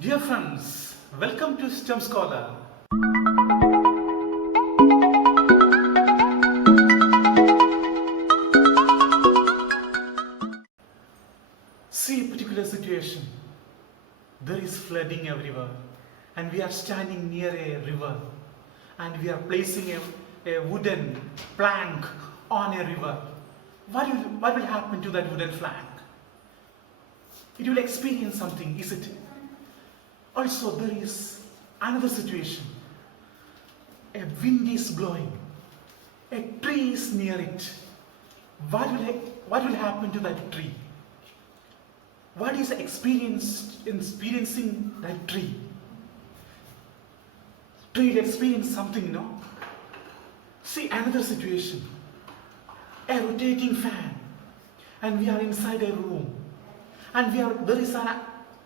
Dear friends, welcome to STEM Scholar. See a particular situation. There is flooding everywhere and we are standing near a river and we are placing a wooden plank on a river. What will happen to that wooden plank? It will experience something, is it? Also, there is another situation. A wind is blowing. A tree is near it. What will happen to that tree? What is experiencing that tree? Tree will experience something, no? See another situation. A rotating fan, and we are inside a room, and there is an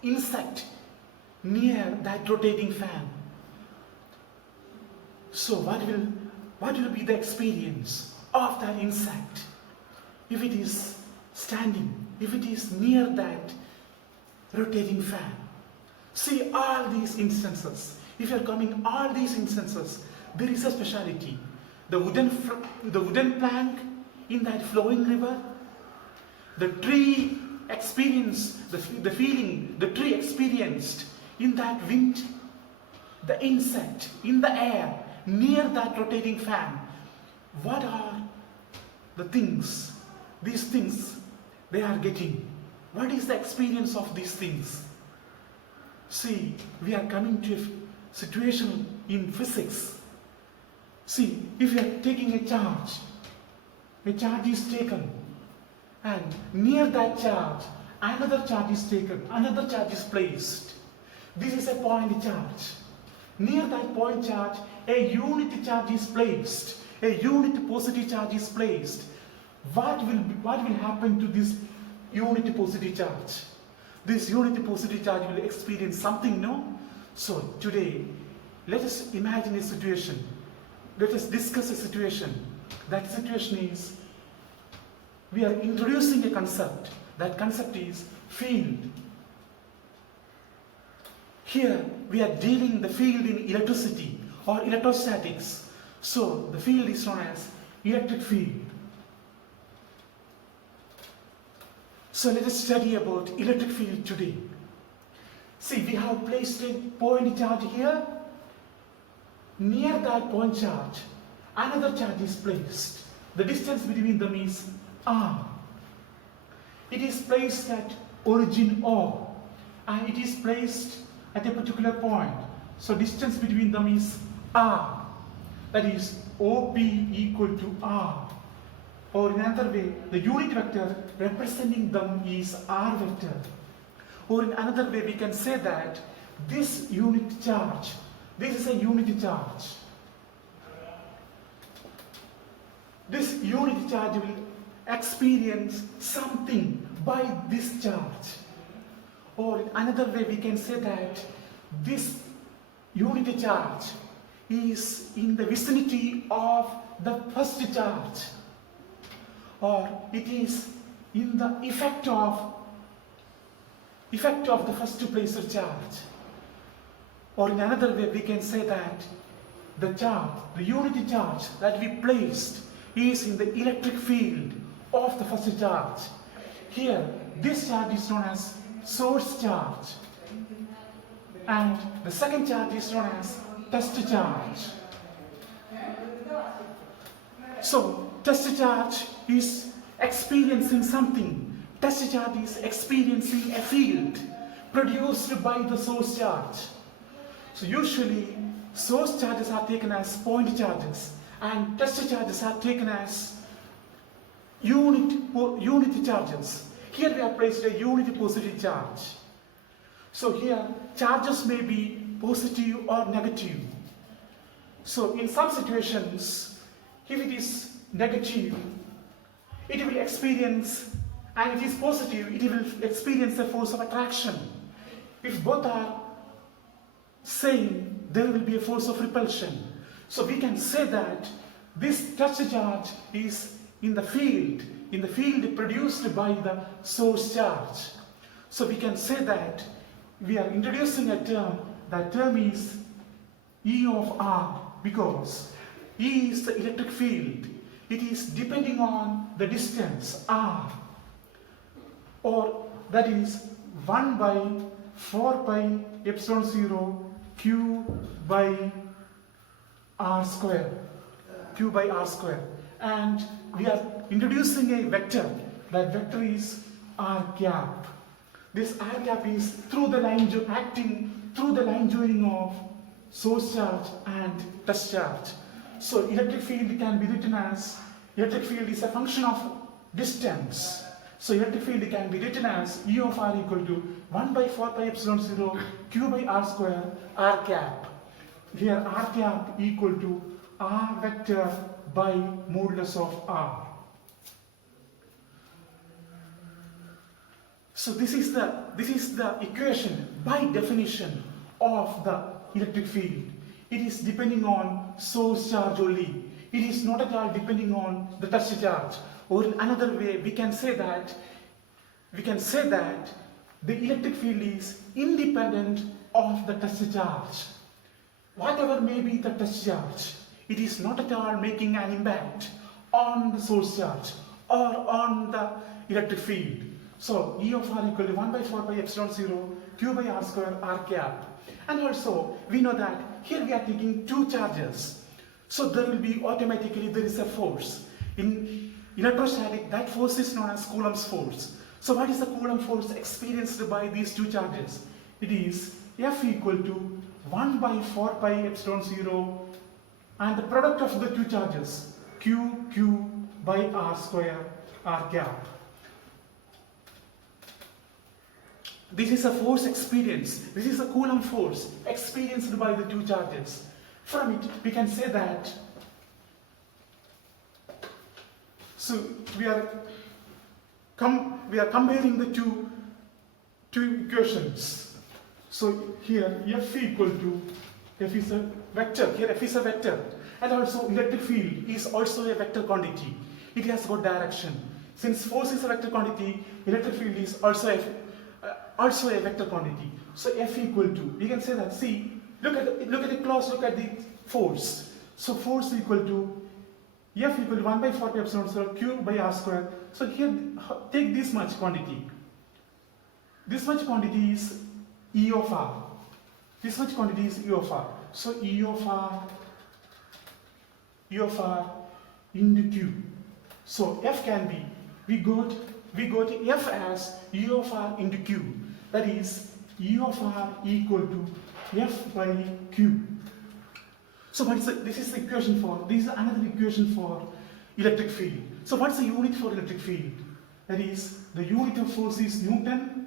insect near that rotating fan. So what will be the experience of that insect if it is standing, if it is near that rotating fan? See all these instances. If you are coming all these instances, there is a speciality. The wooden plank in that flowing river, the tree experienced the feeling the tree experienced in that wind, the insect in the air near that rotating fan. What are the things, these things they are getting? What is the experience of these things? See, we are coming to a situation in physics. See, if you are taking a charge is taken, and near that charge, another charge is taken, another charge is placed. This is a point charge. Near that point charge, a unit charge is placed. A unit positive charge is placed. What will happen to this unit positive charge? This unit positive charge will experience something, no? So today, let us imagine a situation. Let us discuss a situation. That situation is, we are introducing a concept. That concept is field. Here we are dealing the field in electricity or electrostatics. So the field is known as electric field. So let us study about electric field today. See, we have placed a point charge here. Near that point charge, another charge is placed. The distance between them is R. It is placed at origin O, and it is placed at a particular point. So distance between them is R. That is OP equal to R. Or in another way, the unit vector representing them is R vector. Or in another way, we can say that this unit charge, this is a unit charge. This unit charge will experience something by this charge. Or in another way, we can say that this unit charge is in the vicinity of the first charge, or it is in the effect of the first place charge. Or in another way, we can say that the unit charge that we placed is in the electric field of the first charge. Here, this charge is known as source charge, and the second charge is known as test charge. So, test charge is experiencing something. Test charge is experiencing a field produced by the source charge. So usually, source charges are taken as point charges, and test charges are taken as unit charges. Here we have placed a unit positive charge. So here, charges may be positive or negative. So in some situations, if it is negative, it will experience, and if it is positive, it will experience the force of attraction. If both are same, there will be a force of repulsion. So we can say that this touch charge is in the field produced by the source charge. So we can say that we are introducing a term. That term is E of R, because E is the electric field. It is depending on the distance R, or that is 1 by 4 pi epsilon 0 Q by R square. Q by R square. And we are introducing a vector. That vector is R cap. This R cap is through the line acting through the line joining of source charge and touch charge. So electric field can be written as, electric field is a function of distance. So electric field can be written as E of R equal to 1 by 4 pi epsilon 0 Q by R square R cap. Here R cap equal to R vector by modulus of R. So this is the equation by definition of the electric field. It is depending on source charge only. It is not at all depending on the touch charge. Or in another way, we can say that the electric field is independent of the touch charge. Whatever may be the touch charge, it is not at all making an impact on the source charge or on the electric field. So E of R equal to 1 by 4 pi epsilon 0 Q by R square R cap. And also we know that here we are taking two charges. So there will be automatically, there is a force. In electrostatic, that force is known as Coulomb's force. So what is the Coulomb force experienced by these two charges? It is F equal to 1 by 4 pi epsilon 0 and the product of the two charges Q by R square R cap. This is a force experience. This is a Coulomb force experienced by the two charges. From it, we can say that. So we are comparing the two equations. So here F equal to, F is a vector. Here F is a vector, and also electric field is also a vector quantity. It has got direction. Since force is a vector quantity, electric field is also a vector quantity. So F equal to, we can say that, see, look at the force. So force equal to F equal to 1 by 4 pi epsilon 0 Q by R square. So here take this much quantity. This much quantity is E of R. This much quantity is E of R. So E of R into Q. So F can be, we got F as E of R into Q. That is E of R equal to F by Q. So this is the equation for, this is another equation for electric field. So what's the unit for electric field? That is, the unit of force is Newton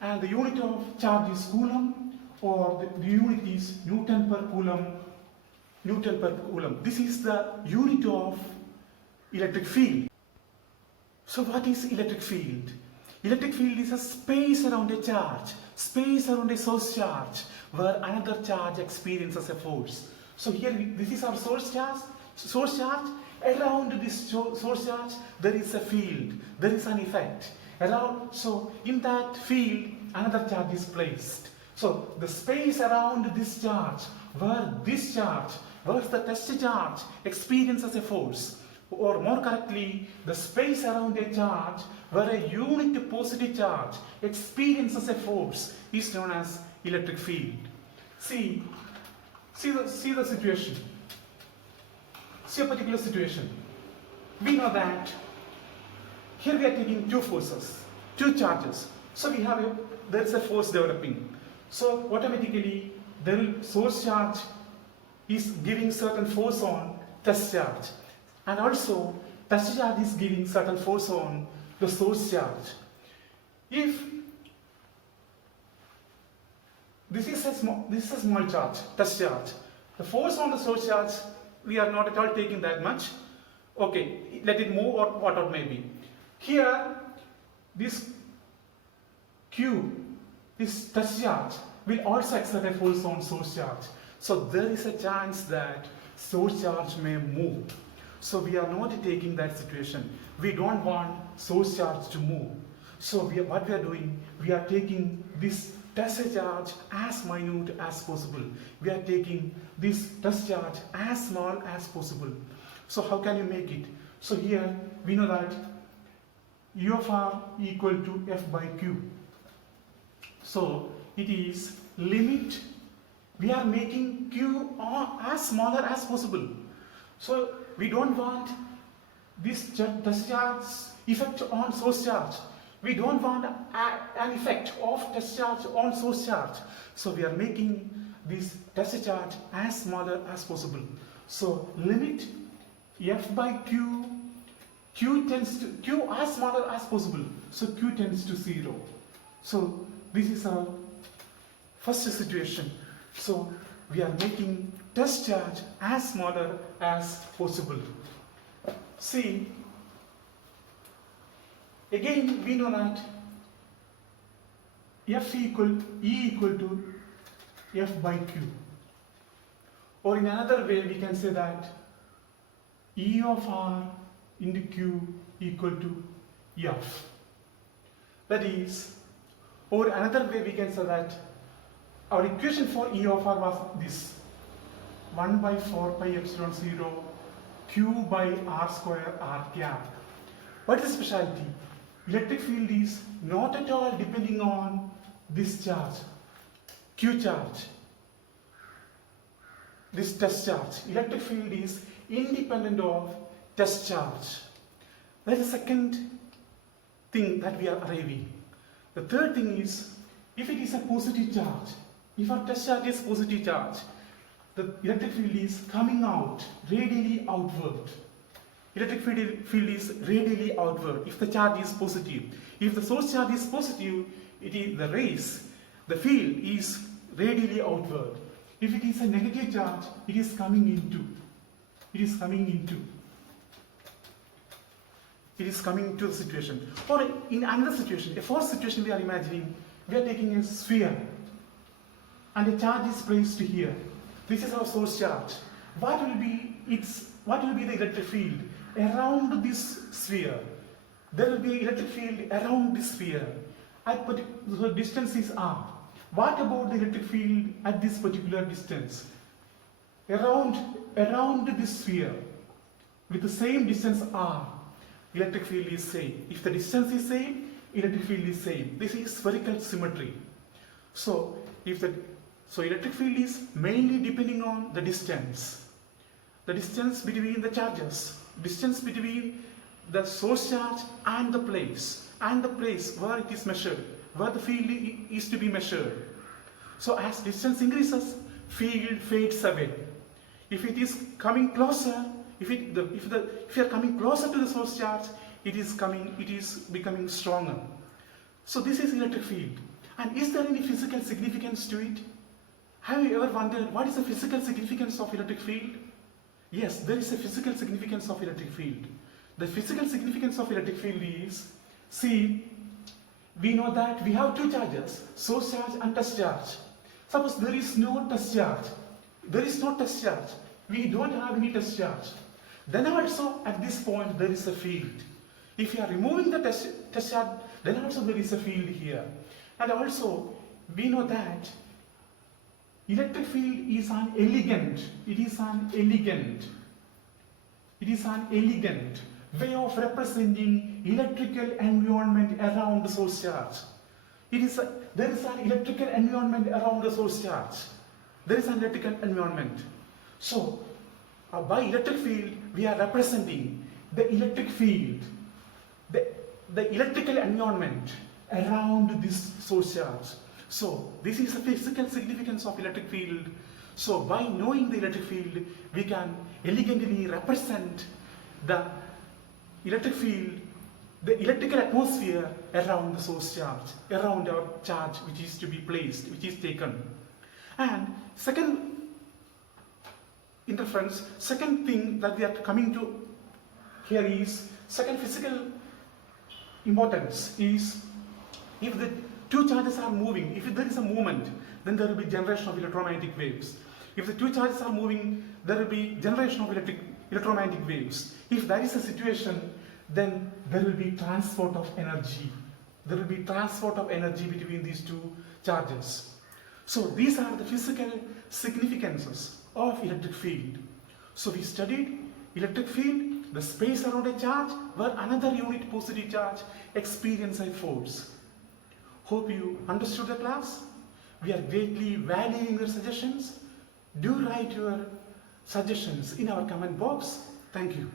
and the unit of charge is Coulomb, or the unit is Newton per Coulomb. This is the unit of electric field. So what is electric field? Electric field is a space around a charge, space around a source charge, where another charge experiences a force. So here, this is our source charge. Around this source charge, there is a field, there is an effect. So in that field, another charge is placed. So the space around this charge, where the test charge experiences a force, or more correctly, the space around a charge where a unit positive charge experiences a force is known as electric field. See the situation. See a particular situation. We know that here we are taking two forces, two charges. So there is a force developing. So automatically the source charge is giving certain force on test charge, and also test charge is giving certain force on the source charge. If this is a small charge, test charge, the force on the source charge, we are not at all taking that much. Okay, let it move or what it may be. Here, this Q, this test charge, will also exert a force on source charge. So there is a chance that source charge may move. So we are not taking that situation. We don't want source charge to move. So what we are doing, we are taking this test charge as minute as possible. We are taking this test charge as small as possible. So how can you make it? So here we know that U of r equal to F by Q. So it is limit, we are making Q as smaller as possible. So we don't want this test charge effect on source charge. We don't want an effect of test charge on source charge. So we are making this test charge as smaller as possible. So limit F by Q, Q as smaller as possible. So Q tends to 0. So this is our first situation. So we are making test charge as smaller as possible. See, again we know that E equal to F by Q. Or in another way we can say that E of r into Q equal to F. That is, or another way we can say that our equation for E of r was this: 1 by 4 pi epsilon 0 Q by r square r cap. What is the specialty? Electric field is not at all depending on this charge, Q charge, this test charge. Electric field is independent of test charge. That is the second thing that we are arriving. The third thing is, if it is a positive charge, if our test charge is positive charge, the electric field is coming out, radially outward. Electric field is radially outward if the charge is positive. If the source charge is positive, it is the field is radially outward. If it is a negative charge, it is coming into the situation. Or in another situation, a fourth situation we are imagining, we are taking a sphere and a charge is placed here. This is our source charge. What will be the electric field around this sphere? There will be electric field around this sphere. The distance is r. What about the electric field at this particular distance? Around this sphere, with the same distance r, electric field is same. If the distance is same, electric field is same. This is spherical symmetry. So electric field is mainly depending on the distance between the charges, distance between the source charge and the place where it is measured, where the field is to be measured. So as distance increases, field fades away. If it is coming closer, if you are coming closer to the source charge, it is becoming stronger. So this is electric field. And is there any physical significance to it? Have you ever wondered what is the physical significance of electric field? Yes, there is a physical significance of electric field. The physical significance of electric field is, see, we know that we have two charges, source charge and test charge. Suppose there is no test charge. We don't have any test charge. Then also at this point there is a field. If you are removing the test charge, then also there is a field here. And also we know that electric field is an elegant way of representing electrical environment around the source charge. There is an electrical environment around the source charge. There is an electrical environment. So by electric field we are representing the electric field, the electrical environment around this source charge. So this is the physical significance of electric field. So by knowing the electric field, we can elegantly represent the electric field, the electrical atmosphere around the source charge, around our charge which is to be placed, which is taken. And second thing that we are coming to here is, second physical importance is, if the two charges are moving, if there is a movement, then there will be generation of electromagnetic waves. If the two charges are moving, there will be generation of electromagnetic waves. If that is the situation, then there will be transport of energy. There will be transport of energy between these two charges. So these are the physical significances of electric field. So we studied electric field, the space around a charge where another unit positive charge experience a force. Hope you understood the class. We are greatly valuing your suggestions. Do write your suggestions in our comment box. Thank you.